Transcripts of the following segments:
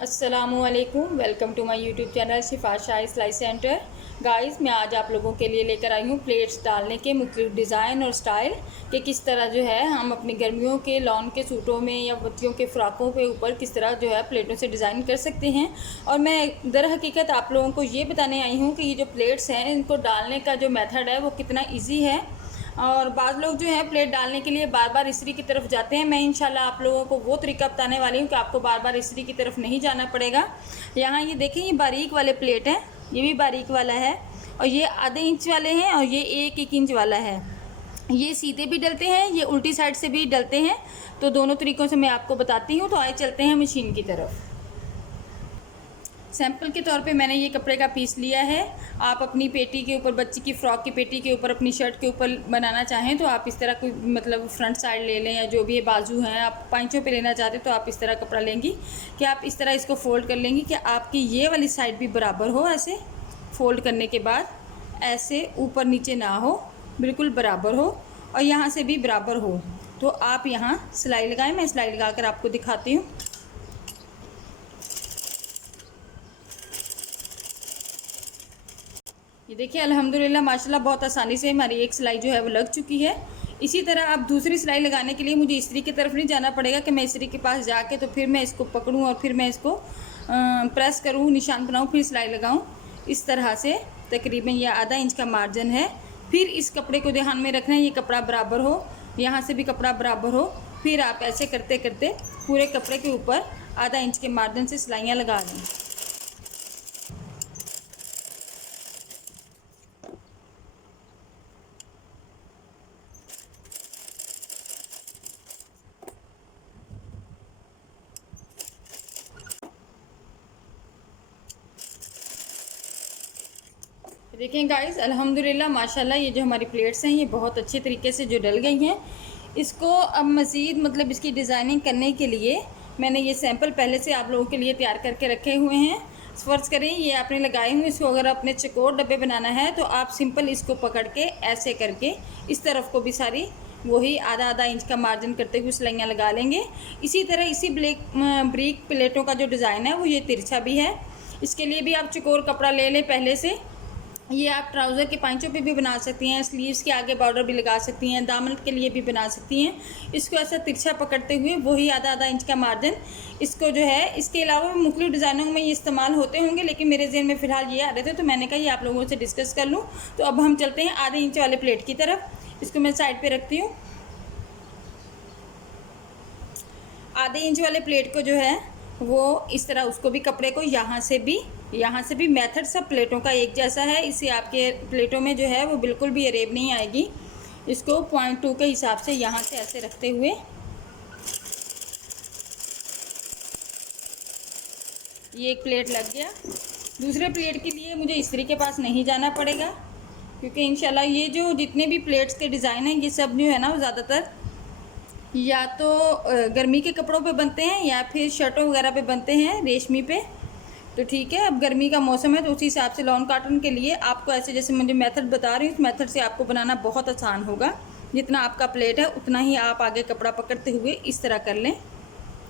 अस्सलामुअलैकुम, welcome to my YouTube channel Shifa Shahi सिलाई centre. Guys, मैं आज आप लोगों के लिए लेकर आई हूँ प्लेट्स डालने के मुख्तलिफ डिज़ाइन और स्टाइल कि किस तरह जो है हम अपनी गर्मियों के लॉन के सूटों में या बच्चियों के फ़्रॉकों के ऊपर किस तरह जो है प्लेटों से डिज़ाइन कर सकते हैं। और मैं दर हकीकत आप लोगों को ये बताने आई हूँ कि ये जो प्लेट्स हैं इनको डालने का जो मेथड है वो कितना ईजी है। और बाद लोग जो है प्लेट डालने के लिए बार बार इस्त्री की तरफ जाते हैं। मैं इंशाल्लाह आप लोगों को वो तरीका बताने वाली हूँ कि आपको बार बार इस्त्री की तरफ नहीं जाना पड़ेगा। यहाँ ये देखें, ये बारीक वाले प्लेट हैं, ये भी बारीक वाला है और ये आधे इंच वाले हैं और ये एक इंच वाला है। ये सीधे भी डलते हैं, ये उल्टी साइड से भी डलते हैं। तो दोनों तरीक़ों से मैं आपको बताती हूँ। तो आइए चलते हैं मशीन की तरफ। सैंपल के तौर पे मैंने ये कपड़े का पीस लिया है। आप अपनी पेटी के ऊपर, बच्ची की फ़्रॉक की पेटी के ऊपर, अपनी शर्ट के ऊपर बनाना चाहें तो आप इस तरह कोई मतलब फ्रंट साइड ले लें या जो भी बाजू हैं, आप पाँचों पे लेना चाहते तो आप इस तरह कपड़ा लेंगी कि आप इस तरह इसको फ़ोल्ड कर लेंगी कि आपकी ये वाली साइड भी बराबर हो। ऐसे फ़ोल्ड करने के बाद ऐसे ऊपर नीचे ना हो, बिल्कुल बराबर हो और यहाँ से भी बराबर हो। तो आप यहाँ सिलाई लगाएँ। मैं सिलाई लगा कर आपको दिखाती हूँ। ये देखिए, अल्हम्दुलिल्लाह माशाल्लाह बहुत आसानी से हमारी एक सिलाई जो है वो लग चुकी है। इसी तरह आप दूसरी सिलाई लगाने के लिए मुझे इस्त्री की तरफ नहीं जाना पड़ेगा कि मैं इस्त्री के पास जाके तो फिर मैं इसको पकड़ूं और फिर मैं इसको प्रेस करूं, निशान बनाऊं, फिर सिलाई लगाऊं। इस तरह से तकरीबन ये आधा इंच का मार्जिन है। फिर इस कपड़े को ध्यान में रखना है, ये कपड़ा बराबर हो, यहाँ से भी कपड़ा बराबर हो। फिर आप ऐसे करते करते पूरे कपड़े के ऊपर आधा इंच के मार्जिन से सिलाइयाँ लगा दें। देखें गाइस, अल्हम्दुलिल्लाह माशाल्लाह ये जो हमारी प्लेट्स हैं ये बहुत अच्छे तरीके से जो डल गई हैं। इसको अब मज़ीद मतलब इसकी डिज़ाइनिंग करने के लिए मैंने ये सैंपल पहले से आप लोगों के लिए तैयार करके रखे हुए हैं। फ़र्ज़ करें ये आपने लगाए हुए, इसको अगर अपने चकोर डब्बे बनाना है तो आप सिंपल इसको पकड़ के ऐसे करके इस तरफ को भी सारी वही आधा आधा इंच का मार्जिन करते हुए सिलाइयाँ लगा लेंगे। इसी तरह इसी ब्रिक प्लेटों का जो डिज़ाइन है वो ये तिरछा भी है। इसके लिए भी आप चकोर कपड़ा ले लें पहले से। ये आप ट्राउज़र के पांचों पे भी बना सकती हैं, स्लीव्स के आगे बॉर्डर भी लगा सकती हैं, दामन के लिए भी बना सकती हैं। इसको ऐसा तिरछा पकड़ते हुए वही आधा आधा इंच का मार्जिन इसको जो है, इसके अलावा मुख्तलिफ डिज़ाइनों में ये इस्तेमाल होते होंगे लेकिन मेरे ज़हन में फ़िलहाल ये आ रहे थे तो मैंने कहा ये आप लोगों से डिस्कस कर लूँ। तो अब हम चलते हैं आधे इंच वाले प्लेट की तरफ। इसको मैं साइड पर रखती हूँ। आधे इंच वाले प्लेट को जो है वो इस तरह, उसको भी कपड़े को यहाँ से भी मेथड सब प्लेटों का एक जैसा है। इससे आपके प्लेटों में जो है वो बिल्कुल भी अरेब नहीं आएगी। इसको 0.2 के हिसाब से यहाँ से ऐसे रखते हुए ये एक प्लेट लग गया। दूसरे प्लेट के लिए मुझे इस्त्री के पास नहीं जाना पड़ेगा क्योंकि इंशाल्लाह ये जो जितने भी प्लेट्स के डिज़ाइन हैं ये सब जो है ना वो ज़्यादातर या तो गर्मी के कपड़ों पे बनते हैं या फिर शर्टों वगैरह पे बनते हैं, रेशमी पे। तो ठीक है, अब गर्मी का मौसम है तो उसी हिसाब से लॉन कॉटन के लिए आपको ऐसे जैसे मुझे मेथड बता रही हूँ, इस मेथड से आपको बनाना बहुत आसान होगा। जितना आपका प्लेट है उतना ही आप आगे कपड़ा पकड़ते हुए इस तरह कर लें।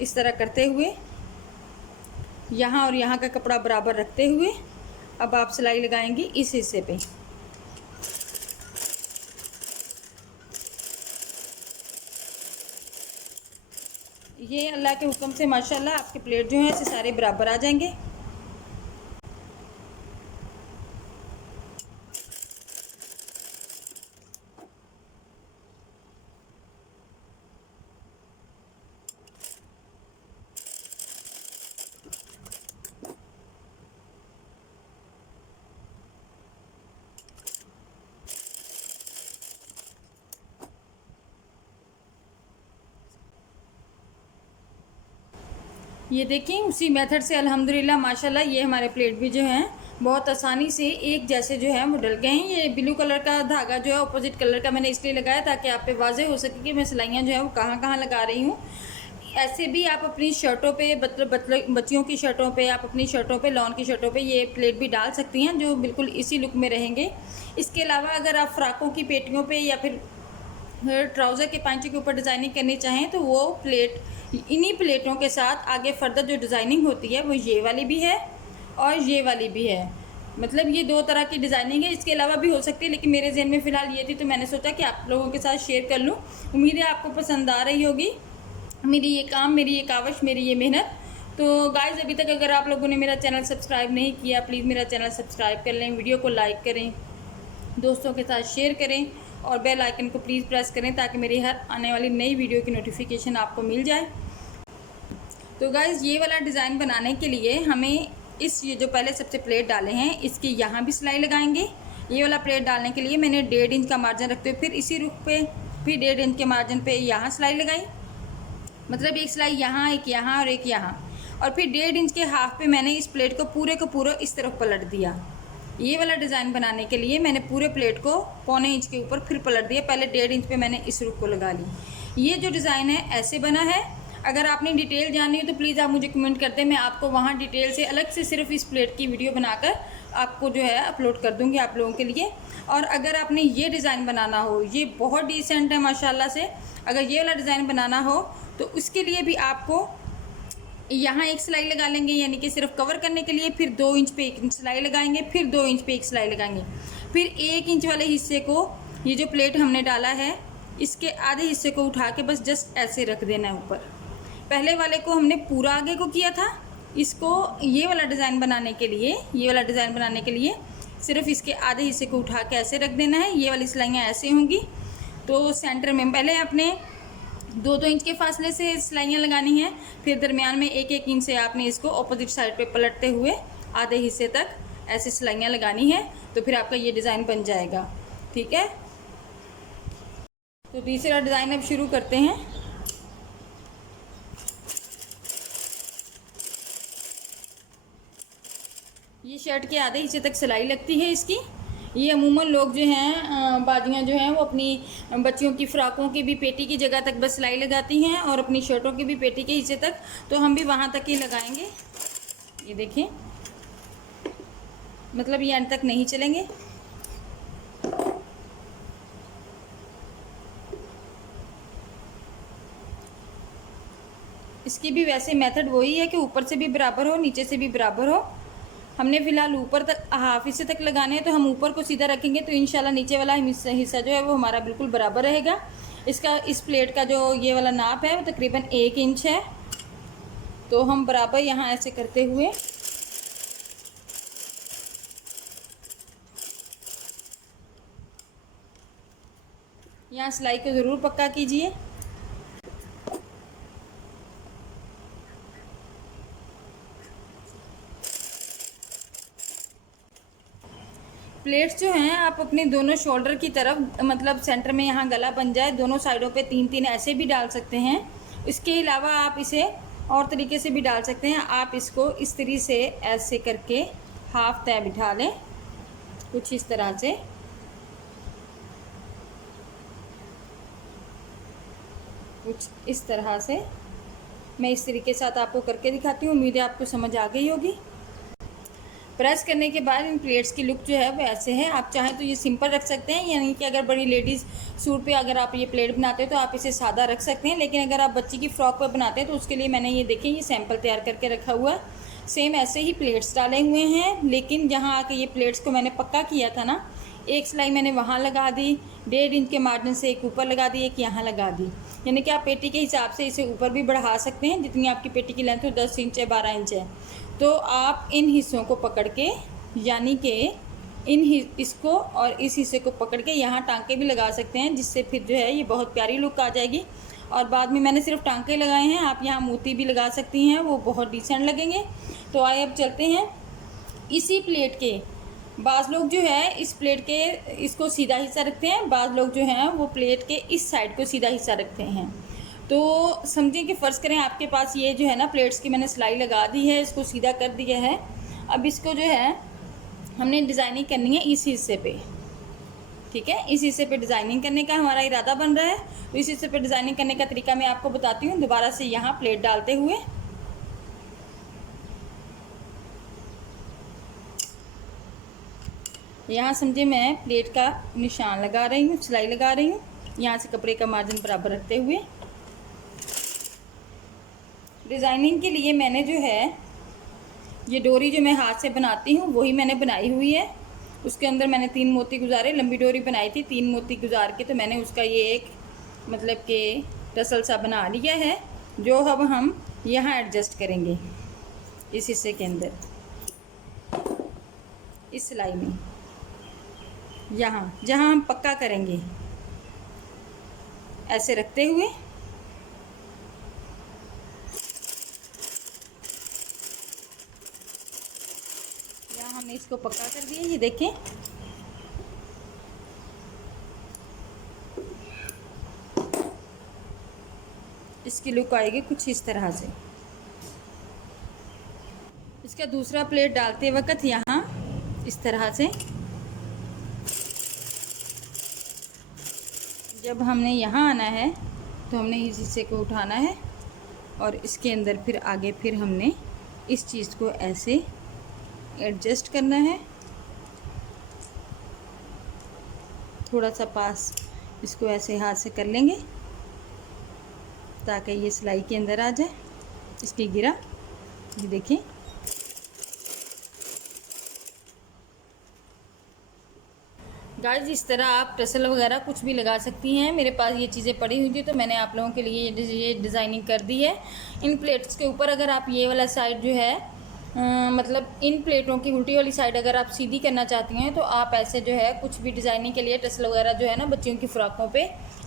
इस तरह करते हुए यहाँ और यहाँ का कपड़ा बराबर रखते हुए अब आप सिलाई लगाएंगी इस हिस्से पे। ये अल्लाह के हुक्म से माशाल्लाह आपके प्लेट जो हैं ऐसे सारे बराबर आ जाएंगे। ये देखिए, उसी मेथड से अल्हम्दुलिल्लाह माशाल्लाह ये हमारे प्लेट भी जो हैं बहुत आसानी से एक जैसे जो है वो डल गए हैं। ये ब्लू कलर का धागा जो है अपोजिट कलर का मैंने इसलिए लगाया ताकि आप पे वाज़ेह हो सके कि मैं सिलाइयाँ जो है वो कहाँ कहाँ लगा रही हूँ। ऐसे भी आप अपनी शर्टों पे, बच्चियों की शर्टों पे, आप अपनी शर्टों पे, लॉन की शर्टों पे ये प्लेट भी डाल सकती हैं जो बिल्कुल इसी लुक में रहेंगे। इसके अलावा अगर आप फ़्राकों की पेटियों पे या फिर ट्राउज़र के पांचे के ऊपर डिज़ाइनिंग करनी चाहें तो वो प्लेट इन्हीं प्लेटों के साथ आगे फर्दर जो डिज़ाइनिंग होती है वो ये वाली भी है और ये वाली भी है। मतलब ये दो तरह की डिज़ाइनिंग है, इसके अलावा भी हो सकती है, लेकिन मेरे ज़हन में फ़िलहाल ये थी तो मैंने सोचा कि आप लोगों के साथ शेयर कर लूँ। उम्मीद है आपको पसंद आ रही होगी मेरी ये काम, मेरी ये कावश, मेरी ये मेहनत। तो गाइज़, अभी तक अगर आप लोगों ने मेरा चैनल सब्सक्राइब नहीं किया, प्लीज़ मेरा चैनल सब्सक्राइब कर लें, वीडियो को लाइक करें, दोस्तों के साथ शेयर करें और बेल आइकन को प्लीज़ प्रेस करें ताकि मेरी हर आने वाली नई वीडियो की नोटिफिकेशन आपको मिल जाए। तो गाइज़, ये वाला डिज़ाइन बनाने के लिए हमें ये जो पहले सबसे प्लेट डाले हैं इसकी यहाँ भी सिलाई लगाएंगे। ये वाला प्लेट डालने के लिए मैंने 1.5 इंच का मार्जिन रखते हुए फिर इसी रुख पे फिर 1.5 इंच के मार्जिन पे यहाँ सिलाई लगाई। मतलब एक सिलाई यहाँ, एक यहाँ और एक यहाँ, और फिर 1.5 इंच के हाफ पे मैंने इस प्लेट को पूरा इस तरफ पलट दिया। ये वाला डिज़ाइन बनाने के लिए मैंने पूरे प्लेट को 1.25 इंच के ऊपर फिर पलट दिया। पहले 1.5 इंच पे मैंने इस रुख को लगा ली। ये जो डिज़ाइन है ऐसे बना है। अगर आपने डिटेल जाननी हो तो प्लीज़ आप मुझे कमेंट कर दें, मैं आपको वहाँ डिटेल से अलग से सिर्फ इस प्लेट की वीडियो बनाकर आपको जो है अपलोड कर दूँगी आप लोगों के लिए। और अगर आपने ये डिज़ाइन बनाना हो, ये बहुत डिसेंट है माशाल्लाह से, अगर ये वाला डिज़ाइन बनाना हो तो उसके लिए भी आपको यहाँ एक सिलाई लगा लेंगे, यानी कि सिर्फ कवर करने के लिए, फिर 2 इंच पे एक सिलाई लगाएंगे, फिर 2 इंच पे एक सिलाई लगाएंगे, फिर 1 इंच वाले हिस्से को, ये जो प्लेट हमने डाला है इसके आधे हिस्से को उठा के बस जस्ट ऐसे रख देना है ऊपर। पहले वाले को हमने पूरा आगे को किया था, इसको ये वाला डिज़ाइन बनाने के लिए सिर्फ इसके आधे हिस्से को उठा के ऐसे रख देना है। ये वाली सिलाइयाँ ऐसे होंगी। तो सेंटर में पहले आपने 2-2 इंच के फासले से सिलाइयाँ लगानी हैं, फिर दरमियान में 1-1 इंच से आपने इसको ऑपोजिट साइड पे पलटते हुए आधे हिस्से तक ऐसे सिलाइयाँ लगानी है। तो फिर आपका ये डिज़ाइन बन जाएगा। ठीक है, तो तीसरा डिज़ाइन अब शुरू करते हैं। ये शर्ट के आधे हिस्से तक सिलाई लगती है इसकी। ये अमूमन लोग जो हैं बाजियाँ जो हैं वो अपनी बच्चियों की फ़्रॉकों की भी पेटी की जगह तक बस सिलाई लगाती हैं और अपनी शर्टों की भी पेटी के हिस्से तक, तो हम भी वहाँ तक ही लगाएंगे। ये देखें, मतलब ये अंत तक नहीं चलेंगे। इसकी भी वैसे मेथड वही है कि ऊपर से भी बराबर हो, नीचे से भी बराबर हो। हमने फ़िलहाल ऊपर तक हाफ हिस्से तक लगाने हैं, तो हम ऊपर को सीधा रखेंगे तो इंशाल्लाह नीचे वाला हिस्सा जो है वो हमारा बिल्कुल बराबर रहेगा। इस प्लेट का जो ये वाला नाप है वो तकरीबन 1 इंच है। तो हम बराबर यहाँ ऐसे करते हुए यहाँ सिलाई को ज़रूर पक्का कीजिए। प्लेट्स जो हैं आप अपने दोनों शोल्डर की तरफ, मतलब सेंटर में यहाँ गला बन जाए, दोनों साइडों पे 3-3 ऐसे भी डाल सकते हैं। इसके अलावा आप इसे और तरीके से भी डाल सकते हैं। आप इसको इस तरीके से ऐसे करके हाफ तय बिठा लें, कुछ इस तरह से। कुछ इस तरह से मैं इस तरीके के साथ आपको करके दिखाती हूँ। उम्मीद है आपको समझ आ गई होगी। प्रेस करने के बाद इन प्लेट्स की लुक जो है वो ऐसे है। आप चाहें तो ये सिंपल रख सकते हैं, यानी कि अगर बड़ी लेडीज़ सूट पे अगर आप ये प्लेट बनाते हैं तो आप इसे सादा रख सकते हैं। लेकिन अगर आप बच्ची की फ़्रॉक पर बनाते हैं तो उसके लिए मैंने ये देखें ये सैंपल तैयार करके रखा हुआ है। सेम ऐसे ही प्लेट्स डाले हुए हैं, लेकिन जहाँ आके ये प्लेट्स को मैंने पक्का किया था ना, एक सिलाई मैंने वहाँ लगा दी, 1.5 इंच के मार्जिन से एक ऊपर लगा दी, एक यहाँ लगा दी। यानी कि आप पेटी के हिसाब से इसे ऊपर भी बढ़ा सकते हैं, जितनी आपकी पेटी की लेंथ हो, 10 इंच है, 12 इंच है। तो आप इन हिस्सों को पकड़ के, यानी कि इसको और इस हिस्से को पकड़ के यहाँ टांके भी लगा सकते हैं, जिससे फिर जो है ये बहुत प्यारी लुक आ जाएगी। और बाद में मैंने सिर्फ टांके लगाए हैं, आप यहाँ मोती भी लगा सकती हैं, वो बहुत डिसेंट लगेंगे। तो आइए अब चलते हैं। इसी प्लेट के बाज़ लोग जो है इस प्लेट के इसको सीधा हिस्सा रखते हैं, बाज़ लोग जो हैं वो प्लेट के इस साइड को सीधा हिस्सा रखते हैं। तो समझें कि फ़र्ज़ करें आपके पास ये जो है ना प्लेट्स की मैंने सिलाई लगा दी है, इसको सीधा कर दिया है। अब इसको जो है हमने डिज़ाइनिंग करनी है इस हिस्से पे। ठीक है, इस हिस्से पे डिज़ाइनिंग करने का हमारा इरादा बन रहा है। तो इस हिस्से पे डिज़ाइनिंग करने का तरीका मैं आपको बताती हूँ। दोबारा से यहाँ प्लेट डालते हुए यहाँ समझे मैं प्लेट का निशान लगा रही हूँ, सिलाई लगा रही हूँ। यहाँ से कपड़े का मार्जिन बराबर रखते हुए डिज़ाइनिंग के लिए मैंने जो है ये डोरी जो मैं हाथ से बनाती हूँ वही मैंने बनाई हुई है। उसके अंदर मैंने 3 मोती गुजारे, लंबी डोरी बनाई थी, 3 मोती गुजार के तो मैंने उसका ये एक मतलब कि टसल सा बना लिया है, जो अब हम यहाँ एडजस्ट करेंगे इस हिस्से के अंदर, इस सिलाई में, यहाँ जहाँ हम पक्का करेंगे ऐसे रखते हुए यहाँ हमने इसको पक्का कर दिया। ये देखें, इसकी लुक आएगी कुछ इस तरह से। इसका दूसरा प्लेट डालते वक्त यहाँ इस तरह से जब हमने यहाँ आना है तो हमने इस हिस्से को उठाना है और इसके अंदर फिर आगे फिर हमने इस चीज़ को ऐसे एडजस्ट करना है, थोड़ा सा पास इसको ऐसे हाथ से कर लेंगे ताकि ये सिलाई के अंदर आ जाए इसकी गिरा। ये देखें, गाइस इस तरह आप टसल वगैरह कुछ भी लगा सकती हैं। मेरे पास ये चीज़ें पड़ी हुई थी तो मैंने आप लोगों के लिए ये डिज़ाइनिंग कर दी है। इन प्लेट्स के ऊपर अगर आप ये वाला साइड जो है मतलब इन प्लेटों की उल्टी वाली साइड अगर आप सीधी करना चाहती हैं तो आप ऐसे जो है कुछ भी डिज़ाइनिंग के लिए टसल वगैरह जो है ना बच्चियों की फ़्रॉकों पे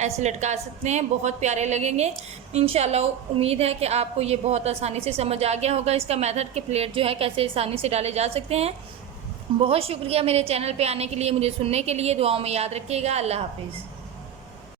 ऐसे लटका सकते हैं, बहुत प्यारे लगेंगे इंशाल्लाह। उम्मीद है कि आपको ये बहुत आसानी से समझ आ गया होगा इसका मेथड कि प्लेट जो है कैसे आसानी से डाले जा सकते हैं। बहुत शुक्रिया मेरे चैनल पे आने के लिए, मुझे सुनने के लिए। दुआओं में याद रखिएगा। अल्लाह हाफिज़।